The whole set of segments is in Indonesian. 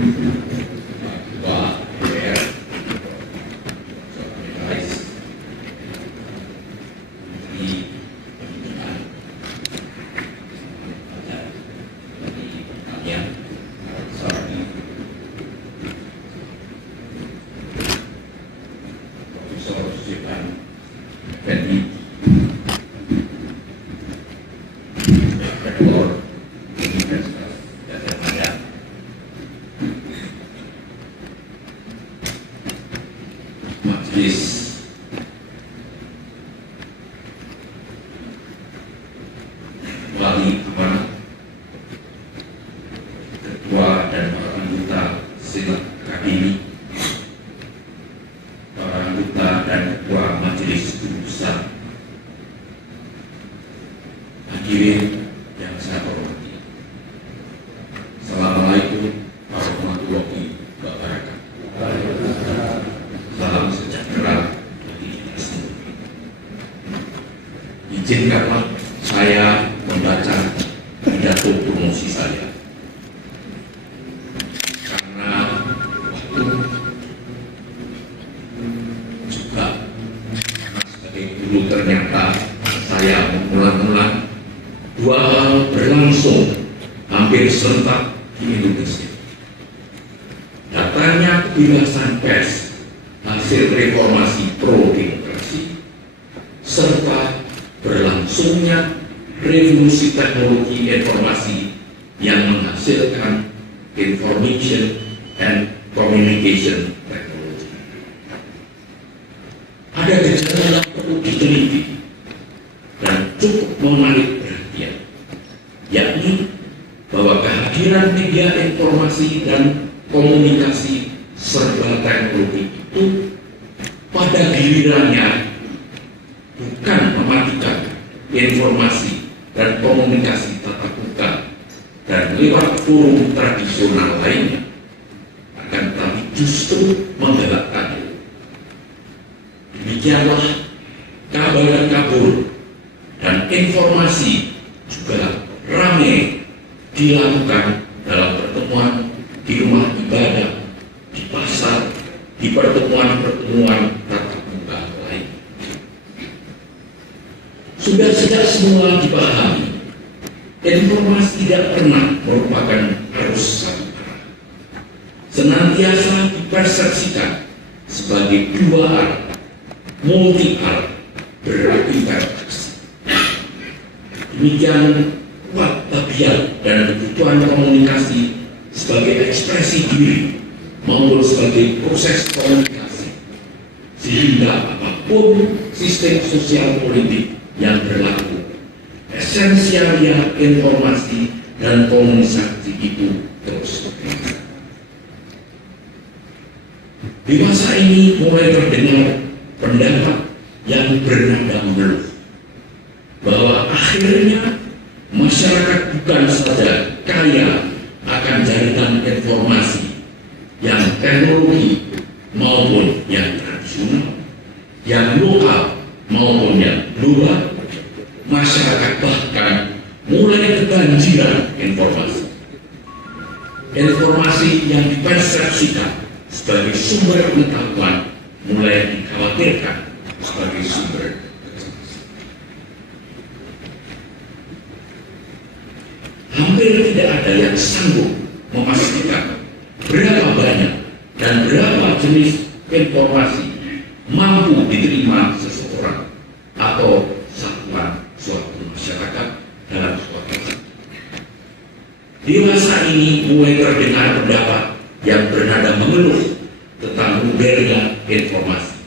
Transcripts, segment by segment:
Pak DPR, Sekretaris Menteri Pendidikan, Menteri Pertanian, Profesor Sudirman Fendi, Rektor Universitas Gadjah Mada, Majelis Wali Amanat, Ketua dan para anggota Senat Akademi, para anggota dan Ketua Majelis Guru Besar, hadirin yang saya hormati. Assalamualaikum warahmatullahi wabarakatuh. Salam sejahtera bagi kita semua. Izinkanlah saya membaca pidato promosi saya, karena waktu juga sebagai guru ternyata saya mengulang-ulang dua hal berlangsung hampir serentak di Indonesia. Datangnya kebebasan pers hasil reformasi pro-demokrasi, serta berlangsungnya revolusi teknologi informasi yang menghasilkan information and communication technology. Ada gejala yang perlu diteliti dan cukup menarik perhatian, yakni bahwa kehadiran media informasi dan komunikasi serba teknologi itu pada gilirannya bukan mematikan informasi dan komunikasi tatap muka dan lewat forum tradisional lainnya, akan tetapi justru menggalakkannya. Demikianlah kabar kabur dan informasi juga ramai dilakukan dalam pertemuan di rumah ibadah, di pasar, di pertemuan-pertemuan tatap muka lain. Sudah sejak semula dipahami, informasi tidak pernah merupakan arus satu arah. Senantiasa dipersepsikan sebagai dua arah, multi arah, berinteraksi. Demikian kuat tabiat dan kebutuhan komunikasi sebagai ekspresi diri maupun sebagai proses komunikasi, sehingga apapun sistem sosial politik yang berlaku, esensialnya informasi dan komunikasi itu terus berkembang. Di masa ini mulai terdengar pendapat yang bernada mengeluh bahwa akhirnya masyarakat bukan saja kaya akan jaringan informasi yang teknologi maupun yang tradisional, yang lokal maupun yang global, masyarakat bahkan mulai kebanjiran informasi. Informasi yang dipersepsikan sebagai sumber pengetahuan mulai dikhawatirkan sebagai sumber kecemasan. Hampir tidak ada yang sanggup memastikan berapa banyak dan berapa jenis informasi mampu diterima seseorang atau satuan suatu masyarakat dalam suatu masa. Di masa ini mulai terdengar pendapat yang bernada mengeluh tentang lubernya informasi.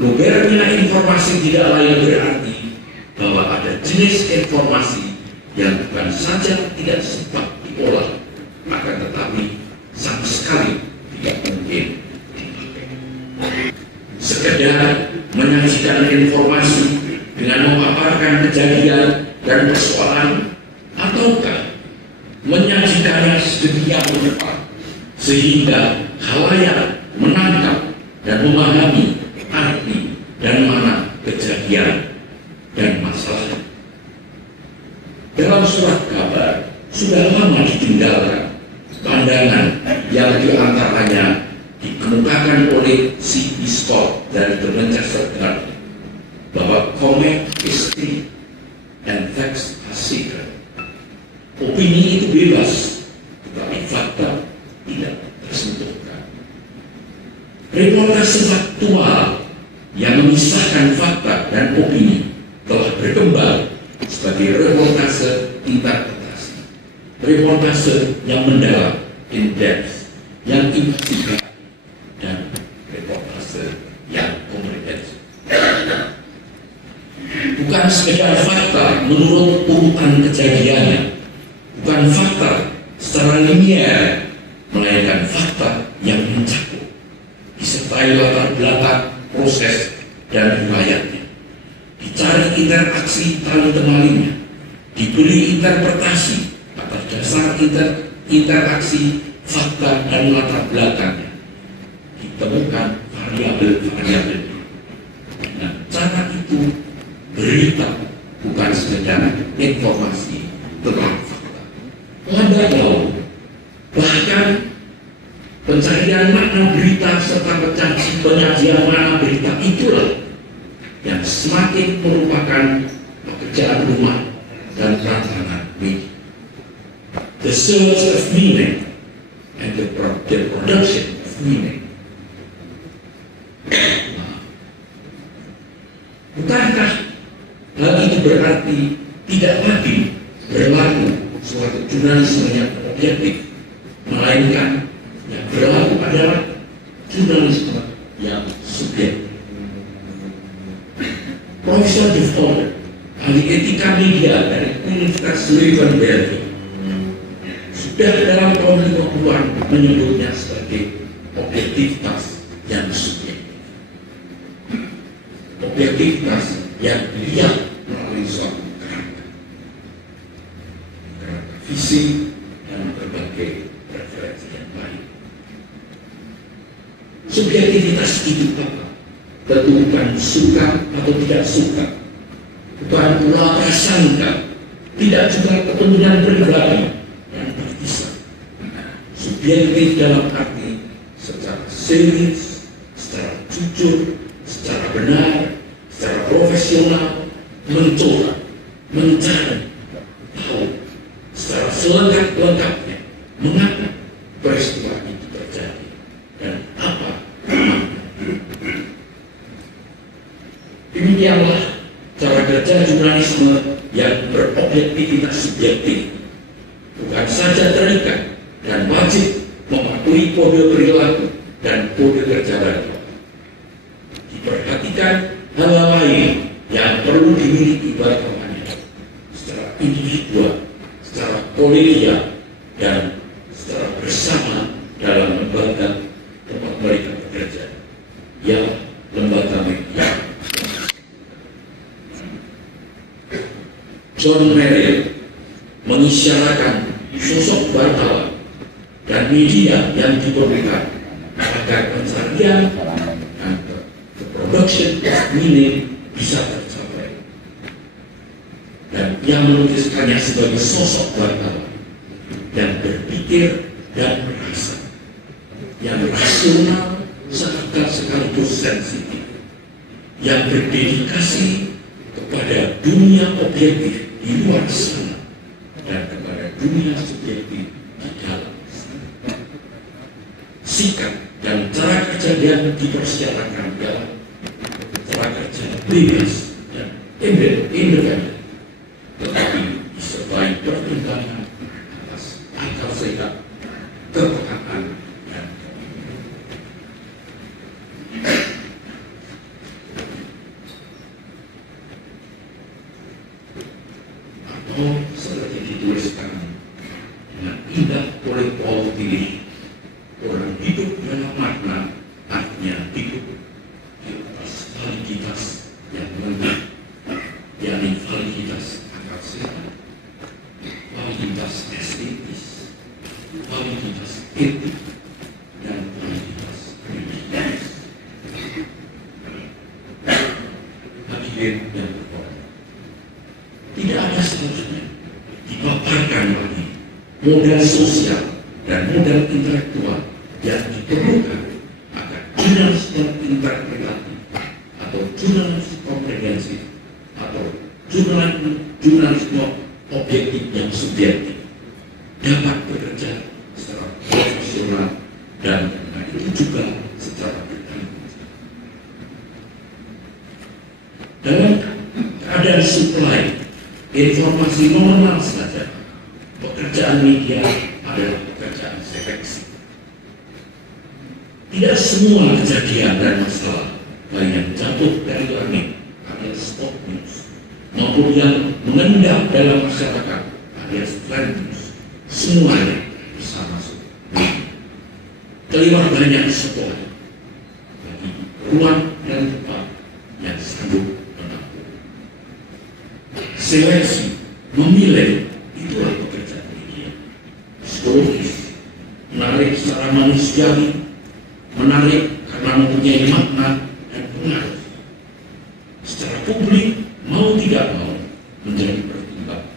Lubernya informasi tidak lain berarti bahwa ada jenis informasi yang bukan saja tidak sempat diolah, akan tetapi sama sekali tidak mungkin dipakai. Sekedar menyajikan informasi dengan memaparkan kejadian dan persoalan, ataukah menyajikannya sedemikian rupa sehingga khalayak menangkap dan memahami arti dan makna kejadian dan masalah. Dalam surat kabar sudah lama ditinggalkan pandangan yang diantaranya dikemukakan oleh C.P. Scott dari The Manchester Guardian bahwa comment is free and facts are secret. Opini itu bebas, tetapi fakta tidak tersentuhkan. Reportase faktual yang memisahkan fakta dan opini telah berkembang sebagai reportase interpretasi, reportase yang mendalam, in-depth, yang investigatif, dan reportase yang komprehensif. Bukan sekedar fakta menurut urutan kejadiannya, bukan fakta secara linier, melainkan fakta yang mencakup, disertai latar belakang, proses, dan riwayatnya. Dicari interaksi tali temalinya, diberi interpretasi atas dasar interaksi fakta dan latar belakangnya, ditemukan variabel-variabel. Nah, cara itu berita bukan sekedar informasi tentang fakta. Lambat laun, bahkan pencarian makna berita serta penyajian makna berita itulah yang semakin merupakan pekerjaan rumah dan tantangan media. The search of meaning and the production of meaning. Bukankah hal itu berarti tidak lagi berlaku suatu jurnalisme yang objektif, melainkan yang berlaku adalah jurnalisme yang subjektif? Profesor De Volder, ahli etika media dari Universitas Leuven Belgia, sudah dalam tahun 50-an menyebutnya sebagai objektivitas yang subjektif. Objektivitas yang dilihat melalui suatu kerangka visi dan berbagai referensi yang lain. Subjektivitas itu apa? Tentu bukan suka atau tidak suka, bukan pula prasangka, tidak juga kepentingan pribadi yang terpisah. Subjektif dalam arti secara serius, secara jujur, secara benar, secara profesional, mencoba, mencari tahu secara selengkap-lengkapnya mengapa peristiwa itu terjadi dan apa makna. Demikianlah cara kerja jurnalisme yang berobjektivitas subjektif, bukan saja terikat dan wajib mematuhi kode perilaku dan kode kerja bagi. Diperhatikan hal lain yang perlu dimiliki wartawannya secara individual, secara kolegial, dan secara bersama dalam lembaga tempat mereka bekerja, ialah lembaga media. John Merrill mengisyaratkan sosok wartawan dan media yang diperlukan agar pencarian dan the production of meaning bisa tercapai. Dan yang menuliskannya sebagai sosok wartawan yang berpikir dan merasa, yang rasional sekaligus sensitif, yang berdedikasi kepada dunia objektif di luar sana dan kepada dunia subjektif di dalam sana. Sikap dan cara kerja yang dipersyaratkan dalam cara kerja bebas dan independen, tetapi disertai pertimbangan atas akal sehat, kepekaan, dan atau seperti dituliskan dengan indah oleh Paul Tillich, orang hidup dalam makna artinya hidup di atas validitas yang lengkap, yakni validitas akal sehat, validitas estetis, validitas etik, dan validitas religius. Hadirin yang berhormat, tidak ada seharusnya dipaparkan lagi modal sosial dan modal intelektual yang diperlukan agar jurnalisme interpretatif atau jurnalisme komprehensif atau jurnalisme objektif yang subjektif dapat bekerja secara profesional dan itu juga secara bertanggung jawab. Dalam keadaan supply informasi nominal saja, pekerjaan media adalah pekerjaan seleksi. Tidak semua kejadian dan masalah baik yang jatuh dari langit alias spot news maupun yang mengendap dalam masyarakat alias trend news semuanya bisa masuk media. Terlibat banyak sekolah bagi ruang dan tempat yang sanggup menampung. Seleksi memilih itulah pekerjaan media. Psikologis, menarik secara manusiawi, menarik karena mempunyai makna dan pengaruh. Secara publik mau tidak mau menjadi pertimbangan.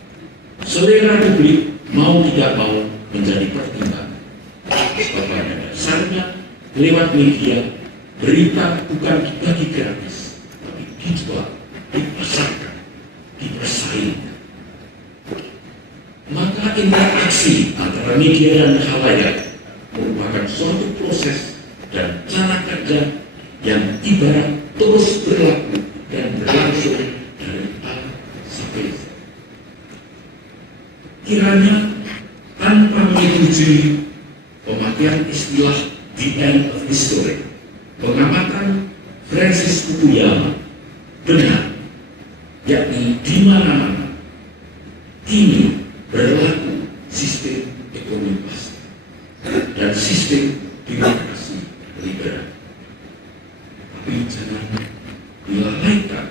Selera publik mau tidak mau menjadi pertimbangan. Sebab pada dasarnya lewat media berita bukan dibagi gratis, tapi dijual, dipasarkan, dipersaingkan. Maka interaksi antara media dan khalayak merupakan suatu proses dan cara kerja yang ibarat terus berlaku dan berlangsung dari A sampai Z. Kiranya tanpa menyetujui pemakaian istilah the end of history, pengamatan Francis Fukuyama benar, yakni di mana-mana kini berlaku sistem ekonomi pasar dan sistem demokrasi liberal. Tapi jangan dilalaikan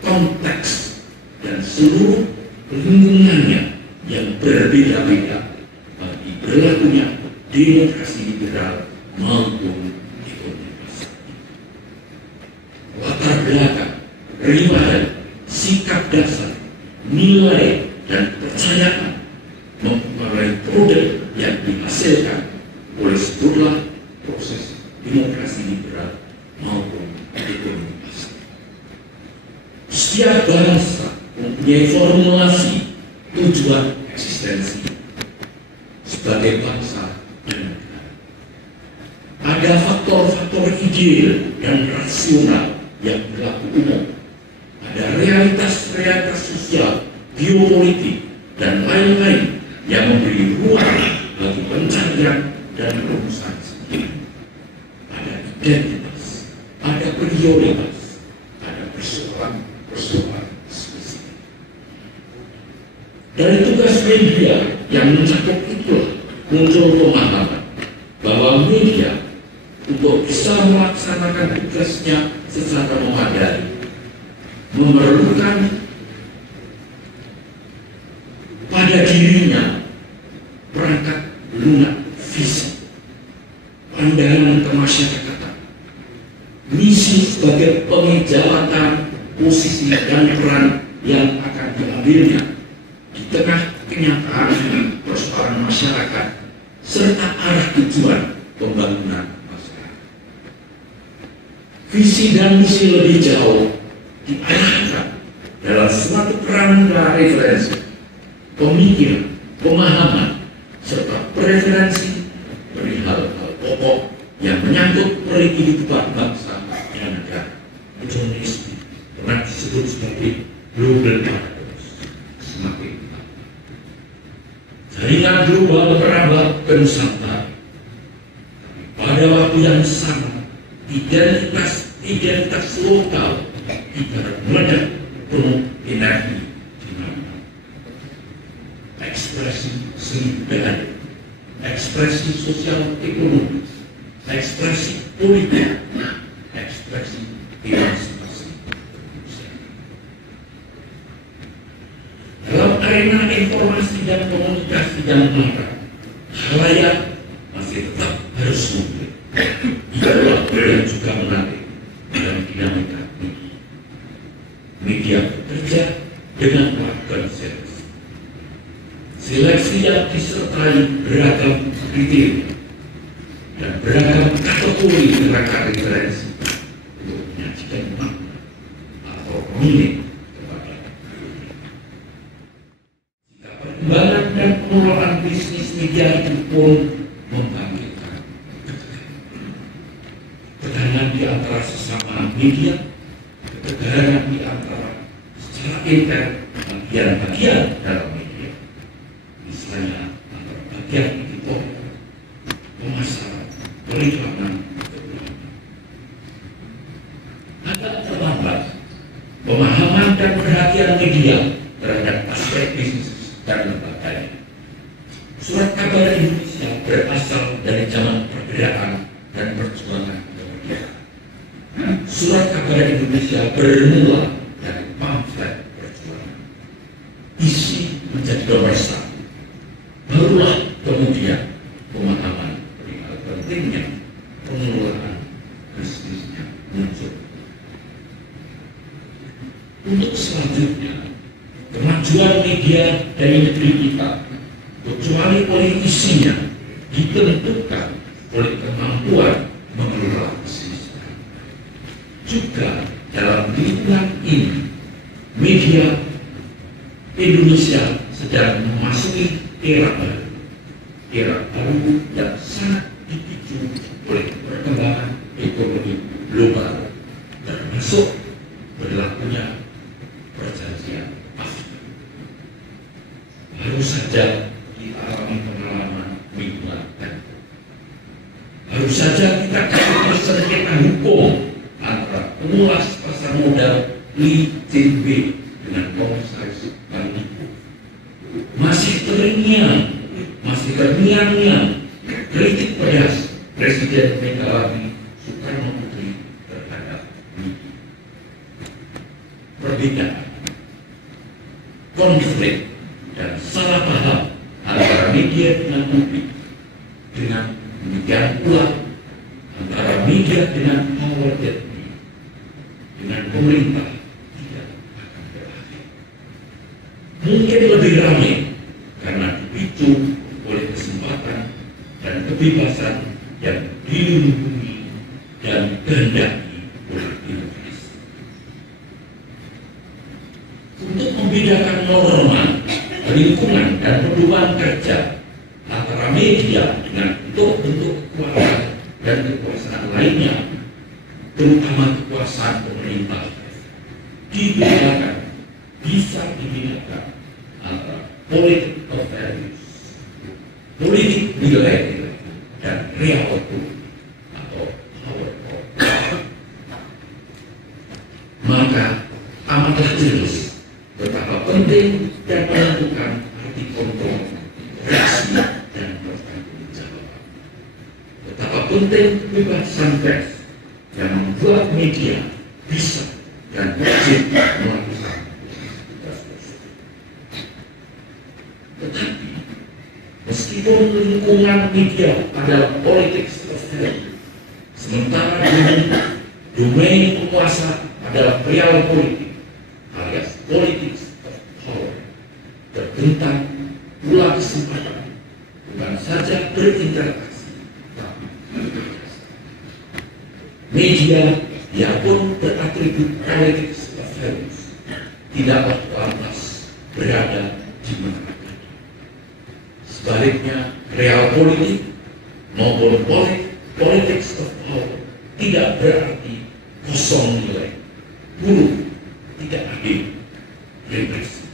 konteks dan seluruh lingkungannya yang berbeda-beda bagi berlakunya demokrasi liberal maupun ekonomi pasar. Latar belakang, riwayat, sikap dasar, nilai, dan kepercayaan mempengaruhi produk yang dihasilkan oleh sebutlah proses demokrasi liberal maupun ekonomi pasar. Setiap bangsa mempunyai formulasi tujuan eksistensi sebagai bangsa dan negara. Ada faktor-faktor ideal dan rasional yang berlaku umum. Ada realitas-realitas sosial, geopolitik, dan lain-lain yang memberi ruang bagi pencarian dan rumusan sendiri. Ada identitas, ada prioritas, ada persoalan spesifik. Dari tugas media yang mencakup itulah muncul pemahaman bahwa media untuk bisa melaksanakan tugasnya secara memadai memerlukan pada dirinya perangkat lunak visi, pandangan kemasyarakatan, misi sebagai pengejawatan posisi dan peran yang akan diambilnya di tengah kenyataan persoalan masyarakat serta arah tujuan pembangunan masyarakat. Visi dan misi lebih jauh diarahkan dalam suatu kerangka referensi, pemikiran, pemahaman, serta preferensi perihal hal pokok yang menyangkut kehidupan bangsa dan negara. John Smith pernah disebut sebagai global paradox. Semakin jaringan global merambah ke Nusantara. Pada waktu yang sama, identitas lokal ibarat meledak penuh energi di mana ekspresi seni budaya, ekspresi sosial ekonomi, ekspresi politik, ekspresi emansipasi manusia. Dalam arena informasi dan komunikasi yang marah, khalayak masih tetap harus mumpuni. Itulah yang juga menarik dalam dinamika media. Media bekerja dengan melakukan seleksi. Seleksi yang disertai beragam kriteria dan beragam kategori gerakan referensi untuk menyajikan makna atau meaning kepada dunia. Jika perkembangan dan pengelolaan bisnis media itu pun membangkitkan ketegangan di antara sesama media, ketegangan di antara secara intern bagian-bagian dalam media, misalnya antara bagian editorial, pemasaran, periklanan, agak terlambat pemahaman dan perhatian media terhadap aspek bisnis dan lembaganya. Surat kabar Indonesia berasal dari zaman perbedaan dan perjuangan kemerdekaan. Surat kabar Indonesia bermula dari pamflet perjuangan. Isi menjadi nomor satu. Barulah kemudian pemahaman perihal pentingnya pengelolaan bisnisnya muncul. Untuk selanjutnya, kemajuan media dari negeri kita, kecuali oleh isinya, ditentukan oleh kemampuan mengelola bisnis. Juga dalam lingkungan ini, media Indonesia sedang memasuki era baru yang sangat dipicu oleh perkembangan ekonomi global, termasuk berlakunya perjanjian Afrika. Baru saja kita alami pengalaman mingguan dan baru saja kita katakan sengketa hukum antara pengulas pasar modal Lee Jin Wei dengan komisaris Bank Nipo. Masih terngiang-ngiang kritik pedas Presiden Megawati Soekarno Putri terhadap media. Perbedaan, konflik, dan salah paham antara media dengan publik, dengan demikian pula antara media dengan power that be, dengan pemerintah tidak akan berakhir. Mungkin lebih ramai karena dipicu oleh kesempatan dan kebebasan yang dilindungi dan kehendaki oleh Indonesia. Untuk membedakan norma, lingkungan, dan pedoman kerja antara media dengan bentuk-bentuk kekuasaan dan kekuasaan lainnya, terutama kekuasaan pemerintah, bisa dibedakan antara politik of values, politik nilai-nilai, dan real authority atau power of. Maka amatlah jelas betapa penting dan menentukan arti kontrol, reaksi, dan pertanggungjawaban. Betapa penting kebebasan pers yang membuat media bisa dan wajib melakukan tugas tersebut. Tetapi meskipun lingkungan media adalah politik sosial, sementara domain penguasa adalah real politik alias politics of power, terbentang pula kesempatan bukan saja berinteraksi, tapi berinteraksi. Media yang pun beratribut politics of values tidaklah lantas berada di mana-mana. Sebaliknya, real politik maupun politics of power tidak berarti kosong nilai, buruk, tidak adil, represi.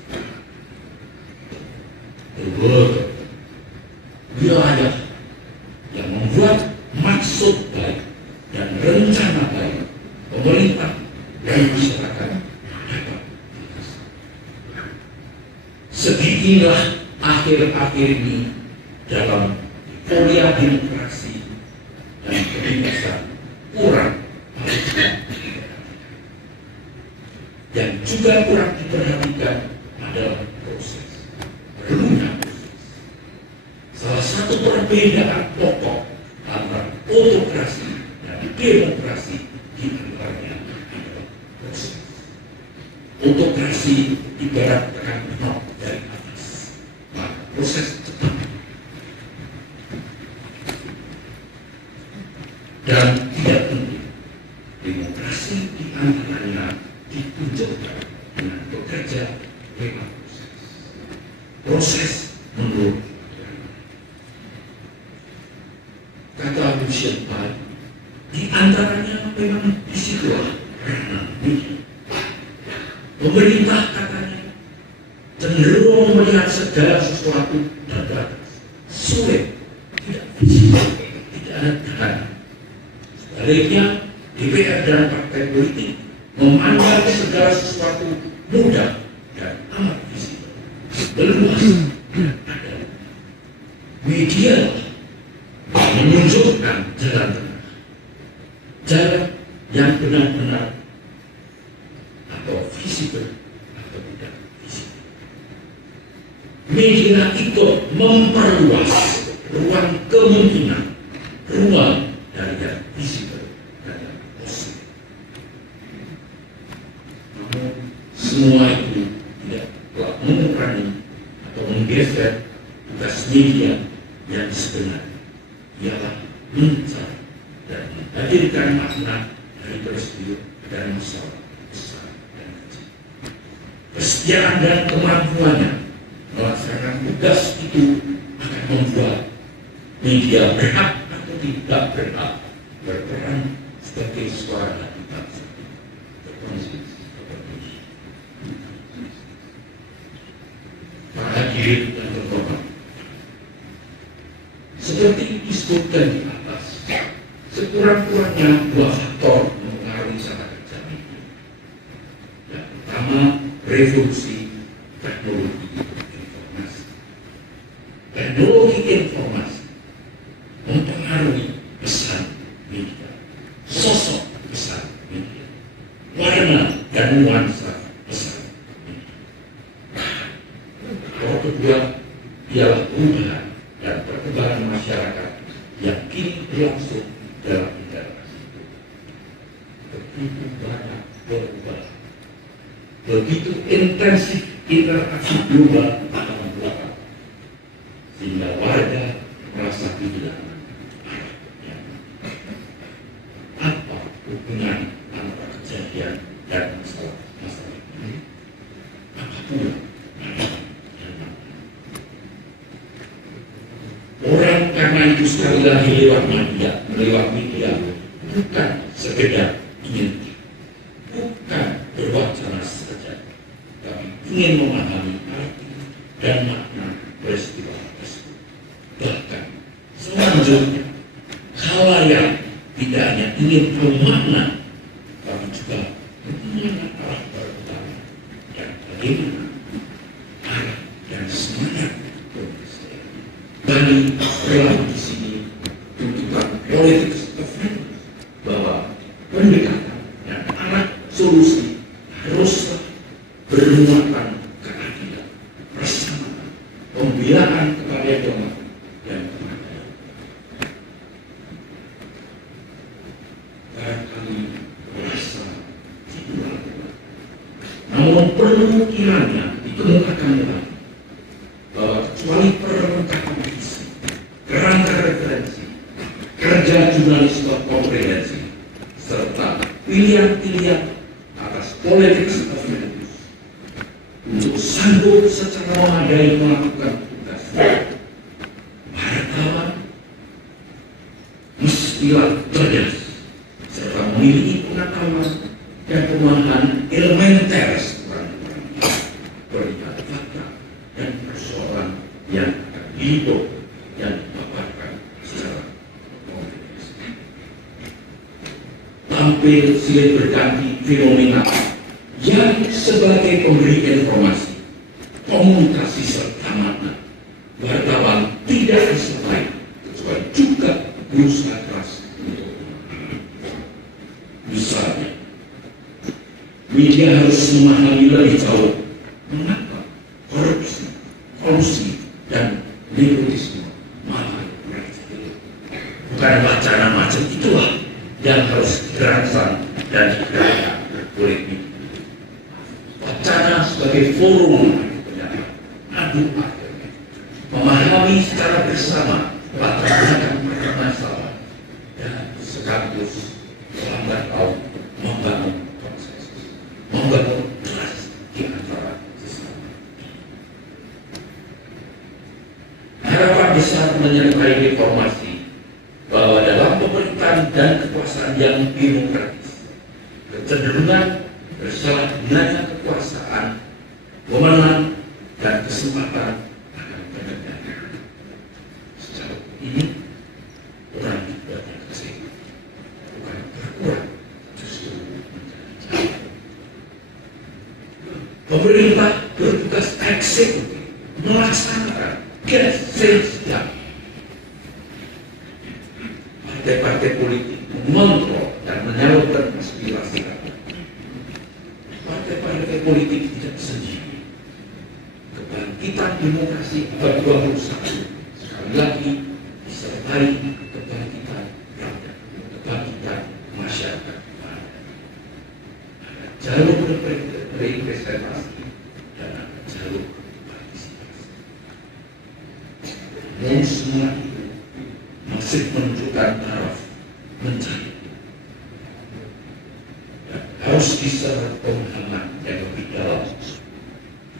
Wilayah yang membuat maksud baik dan rencana baik pemerintah dan masyarakat dapat diatasi. Seginilah akhir-akhir ini dalam euforia demokrasi dan kebebasan kurang yang juga kurang diperhatikan adalah proses, perlunya proses. Salah satu perbedaan pokok antara autokrasi dan demokrasi di antaranya adalah proses. Autokrasi ibarat tekan knop dari atas, maka proses cepat. dan tidak penting. Demokrasi di antaranya ditunjukkan dengan bekerja lewat proses menurut kata Lucian Pai. Di antaranya memang disitulah ranah media. Pemerintah katanya cenderung melihat segala sesuatu terbatas, sulit, tidak bisa, tidak ada tahan. Sebaliknya, DPR dan partai politik memandang segala sesuatu mudah dan amat visible, luas dan ada. Media menunjukkan jalan tengah, jalan yang benar-benar atau visible atau tidak visible. Media itu memperluas ruang kemungkinan, ruang dari yang visible dan yang positif. Namun semua itu tidak mengurangi atau menggeser tugas media yang sebenarnya, ialah mencari dan menghadirkan makna dari peristiwa dan masalah besar dan kecil. Kesetiaan dan kemampuannya melaksanakan tugas itu akan membuat media berhak atau tidak berhak berperan sebagai suara hati bangsa. Para hadirin dan terhormat, seperti disebutkan di atas, sekurang-kurangnya dua faktor mempengaruhi cara kerja media. Yang pertama, revolusi teknologi informasi. Teknologi informasi mempengaruhi pesan media, sosok pesan media, warna dan nuansa pesan media. Faktor kedua ialah perubahan dan perkembangan masyarakat yang kini berlangsung dalam interaksi. Begitu banyak perubahan, begitu intensif interaksi global antara belakang, sehingga warga merasa kehilangan arahnya. Apa hubungan antara kejadian dan masalah ini? Apa pula orang karena itu sekali lagi lewat media bukan sekedar ingin, bukan berwacana saja, tapi ingin memahami arti dan makna peristiwa tersebut. Bahkan selanjutnya, khalayak tidak hanya ingin tahu makna, tapi juga bagaimana arah berutama dan bagaimana arah dan semangat bagi berlaku di sini tuntutan politik bahwa pendekatan dan arah solusi haruslah bermuatan keadilan, persamaan, pembelaan kepada agama dan kemadaan. Barangkali merasa tidak, namun perlu kiranya dikemukakan lagi bahwa kecuali perlengkapan visi, kerangka referensi, kerja jurnalisme komprehensif, serta pilihan-pilihan atas politik values untuk sanggup secara memadai melakukan tugasnya, wartawan mestilah cerdas serta memiliki pengetahuan dan pemahaman elementer sekurang-kurangnya perihal fakta dan persoalan yang akan hidup dan dipaparkan secara komprehensif. Tampil silih berganti fenomena yang sebagai pemberi informasi, komunikasi serta makna, wartawan tidak bisa lain kecuali juga berusaha keras untuk misalnya media harus memahami lebih jauh mengapa korupsi, kolusi, dan nepotisme malah terjadi. Bukan wacana macam itulah yang harus dirangsang dan digerakkan oleh media. Wacana sebagai forum adu argumen, memahami secara bersama latar belakang permasalahan dan sekaligus harus lambat laun membangun konsensus, membangun trust di antara sesama. Harapan besar menyertai reformasi bahwa dalam pemerintahan dan kekuasaan yang demokratis, kecenderungan bersalahgunanya kekuasaan, wewenang, dan kesempatan akan meningkat. Secara ini orang banyak kesehatan, bukan berkurang, justru menjadi. Pemerintah bertugas eksekutif melaksanakan gesekan. Partai-partai politik mengontrol dan menyalurkan aspirasi rakyat. Partai-partai politik tidak sendiri. Kebangkitan demokrasi abad 21 sekali lagi disertai kebangkitan rakyat, kebangkitan masyarakat. Ada jalur representasi dan ada jalur partisipasi. Dan semua itu masih menunjukkan taraf mencari dan harus disertai pemahaman yang lebih dalam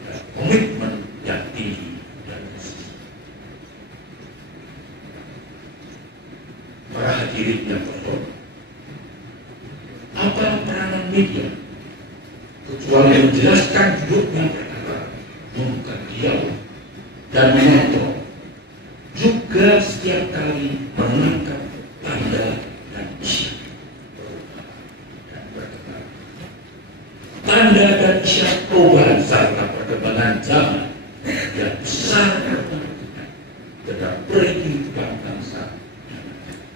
dan komitmen yang tinggi dan konsisten. Para hadirin yang terhormat, apa peranan media kecuali menjelaskan duduknya perkara, membuka dialog dan mengontrol, juga setiap kali menangkap tanda dan isyarat perubahan dan perkembangan. Tanda dan isyarat perubahan serta perkembangan zaman yang besar terhadap kehidupan bangsa dan negara.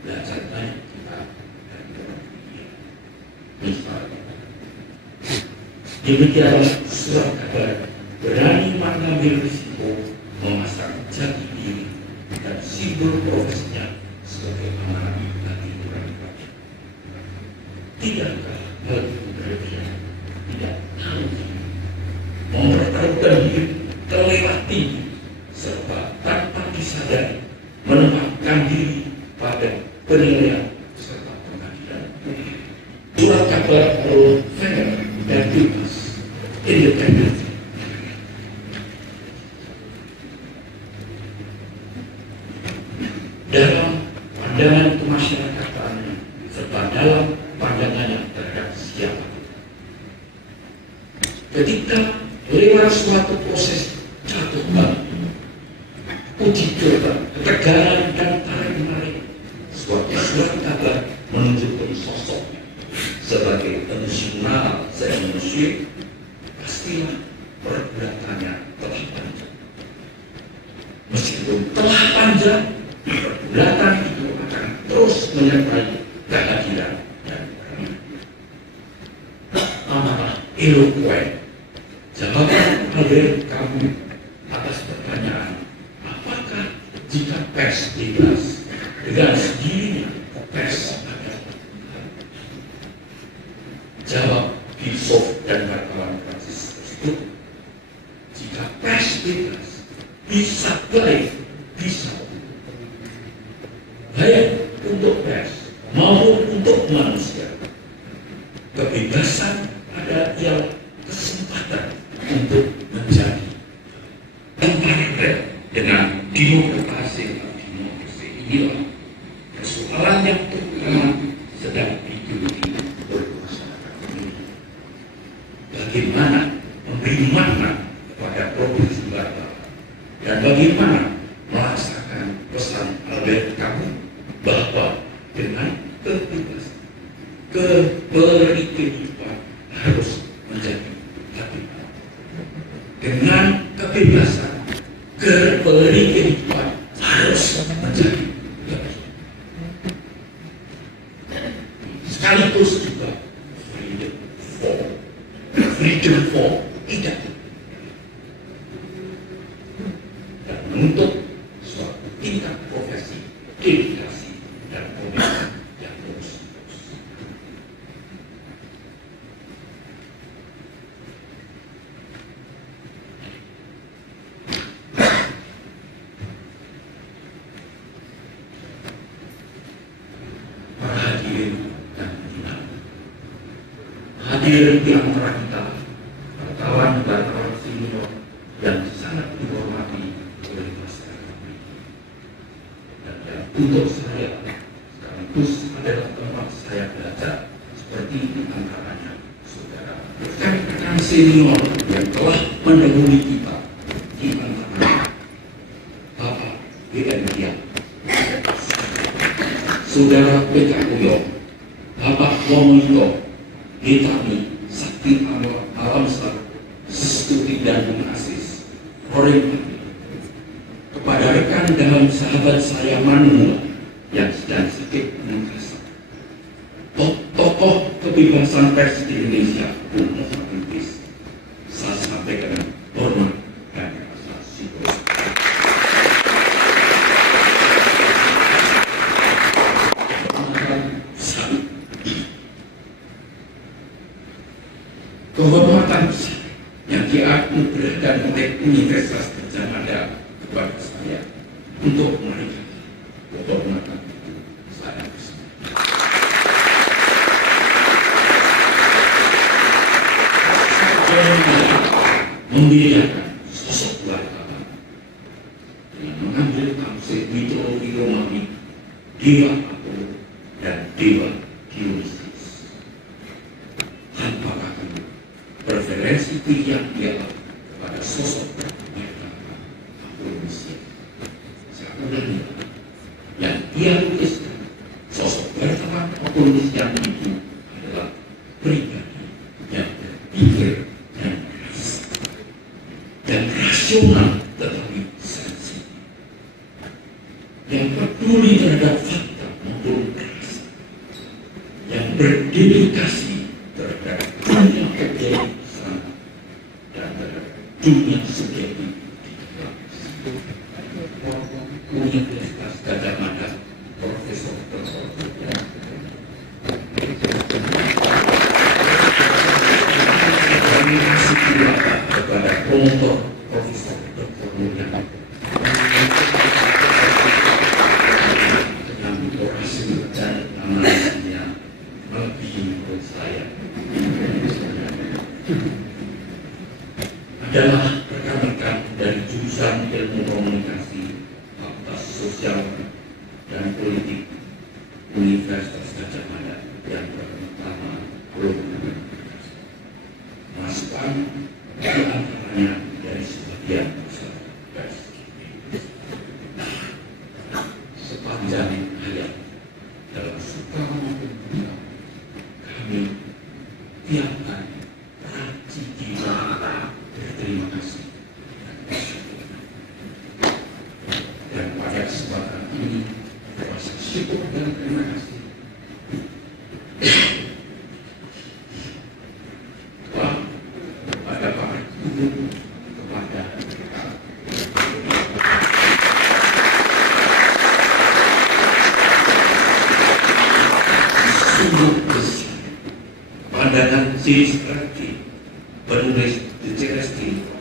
Belajar banyak kita dari orang dunia. Misalnya, demikianlah surat kabar berani mengambil risiko memasang jati diri dan simbol profesinya sebagai amanah bagi orang rakyat. Tidakkah hal itu berlebihan? Tidak tahu mempertaruhkan diri terlewat tinggi serta tanpa disadari menempatkan diri pada penilaian serta pengadilan. Surat kabar perlu fair dan bebas, independen. Dalam pandangan kemasyarakatannya serta dalam pandangannya terhadap siapa. Ketika lewat suatu proses jatuh bangun, uji coba, ketegangan dan tarik-menarik, suatu surat kabar menunjukkan sosoknya sebagai emosional se-manusia, pastilah perbuatannya telah panjang. Meskipun telah panjang, perbuatan itu akan terus menyertai kehadiran dan peran. Amanah elokuen. Jawaban Albert Camus atas pertanyaan, apakah jika pers bebas dengan sendirinya pers akan? Jawab filsuf dan wartawan Prancis tersebut, jika pers bebas bisa baik, bisa baik untuk pers maupun untuk manusia. Kebebasan ada ialah kesempatan untuk menjadi paralel dengan demokrasi. Demokrasi inilah persoalan yang terutama sedang digeluti bermasyarakat ini. Bagaimana memberi makna kepada profesi bangsa dan bagaimana melaksanakan pesan Albert Camus bahwa dengan kebebasan keberi kehidupan harus menjadi habitat. Dengan kebebasan keberi kehidupan harus menjadi habitat. Sekaligus juga freedom for tidak dan menuntut suatu tingkat profesi, dedikasi dan komitmen yang terus. hadir di antara kita wartawan dan orang senior yang sangat dihormati oleh masyarakat dan yang untuk saya sekaligus adalah tempat saya belajar seperti di antaranya saudara rekan-rekan senior yang telah mendahului kita di antaranya Bapak B.M. Dian, Saudara P.K. Uyo, Bapak Womoito, Hitami, Sakti Alamsar, Sestuti dan Bung Asis, Roring, kepada rekan dan sahabat saya Manula yang sedang sakit menangkasa, tokoh kebebasan pers di Indonesia, Bung Muhammad Lubis, saya sampaikan hormat dan rasa syukur. Kehormatan yang dianugerahkan oleh Universitas Gadjah Mada kepada saya untuk menaikkan kehormatan itu saya membedakan sosok wartawan dengan mengambil tafsir mitologi Romawi, dewa Apollo dan dewa Dionysius tanpa ragu. Preferensi pilihan ialah kepada sosok mereka Apollosia. Saya ulangi, yang dia lukiskan sosok wartawan Apollosia itu adalah pribadi yang berpikir dan rasional tetapi sensitif, yang peduli terhadap fakta maupun perasaan, yang berdedikasi terhadap dunia objektif sana dan terhadap dunia subjektif di dalam Universitas Gadjah Mada, Profesor Dr. Kami kasih silakan kepada promotor Profesor Dr. Mulyan dengan orasi dan analisanya melebihi menurut saya adalah rekan-rekan dari jurusan ilmu komunikasi Fakultas Sosial dan Politik Universitas Gadjah Mada yang pertama belum masukan di antaranya dari sebagian besar pers sepanjang hayat dalam suka maupun duka kami tiap hari rajin berterima kasih dan pada kesempatan ini rasa syukur dan terima kasih kepada para guru, kepada sungguh besar pandangan Sinis Rati, penulis The CST